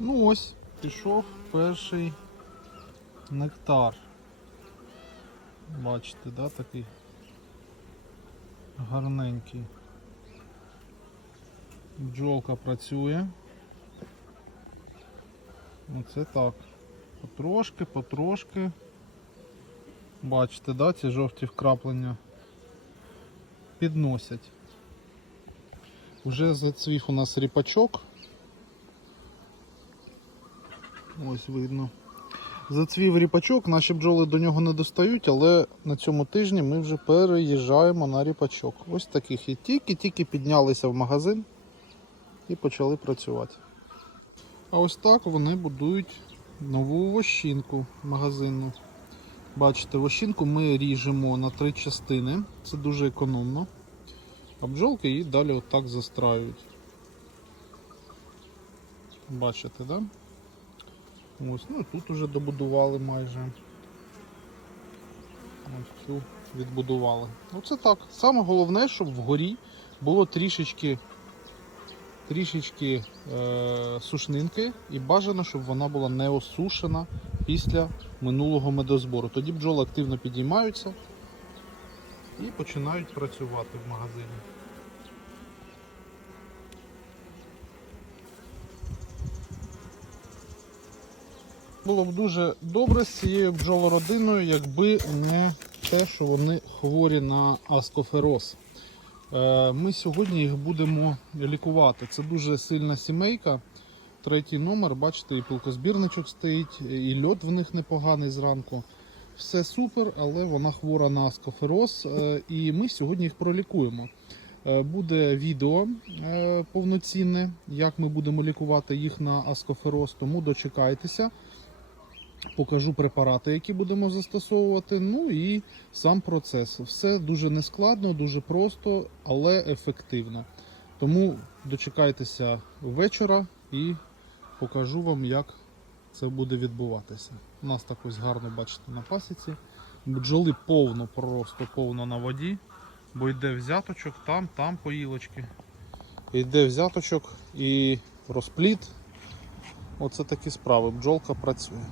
Ну ось, пішов перший нектар. Бачите, да, такий гарненький. Бджолка працює. Оце так. Потрошки, потрошки. Бачите, да, ці жовті вкраплення підносять. Уже зацвів у нас ріпачок. Ось видно. Зацвів ріпачок, наші бджоли до нього не достають, але на цьому тижні ми вже переїжджаємо на ріпачок. Ось таких і тільки-тільки піднялися в магазин і почали працювати. А ось так вони будують нову вощинку магазинну. Бачите, вощинку ми ріжемо на три частини. Це дуже економно. А бджолки її далі отак застраюють. Бачите, да? Ось, ну тут уже добудували майже. Ось цю відбудували. Оце так. Саме головне, щоб вгорі було трішечки, трішечки е, сушнинки і бажано, щоб вона була не осушена після минулого медозбору. Тоді бджоли активно підіймаються і починають працювати в магазині. Було б дуже добре з цією бджолородиною, якби не те, що вони хворі на аскофероз. Е, Ми сьогодні їх будемо лікувати. Це дуже сильна сімейка. Третій номер, бачите, і пилкозбірничок стоїть, і льот в них непоганий зранку. Все супер, але вона хвора на аскофероз, е, і ми сьогодні їх пролікуємо. Е, Буде відео повноцінне, як ми будемо лікувати їх на аскофероз, тому дочекайтеся. Покажу препарати, які будемо застосовувати. Ну і сам процес. Все дуже нескладно, дуже просто, але ефективно. Тому дочекайтеся вечора і покажу вам, як це буде відбуватися. У нас так ось гарно бачите на пасіці. Бджоли повно, просто повно на воді, бо йде взяточок, там, там поїлочки. Йде взяточок і розпліт. Оце такі справи. Бджолка працює.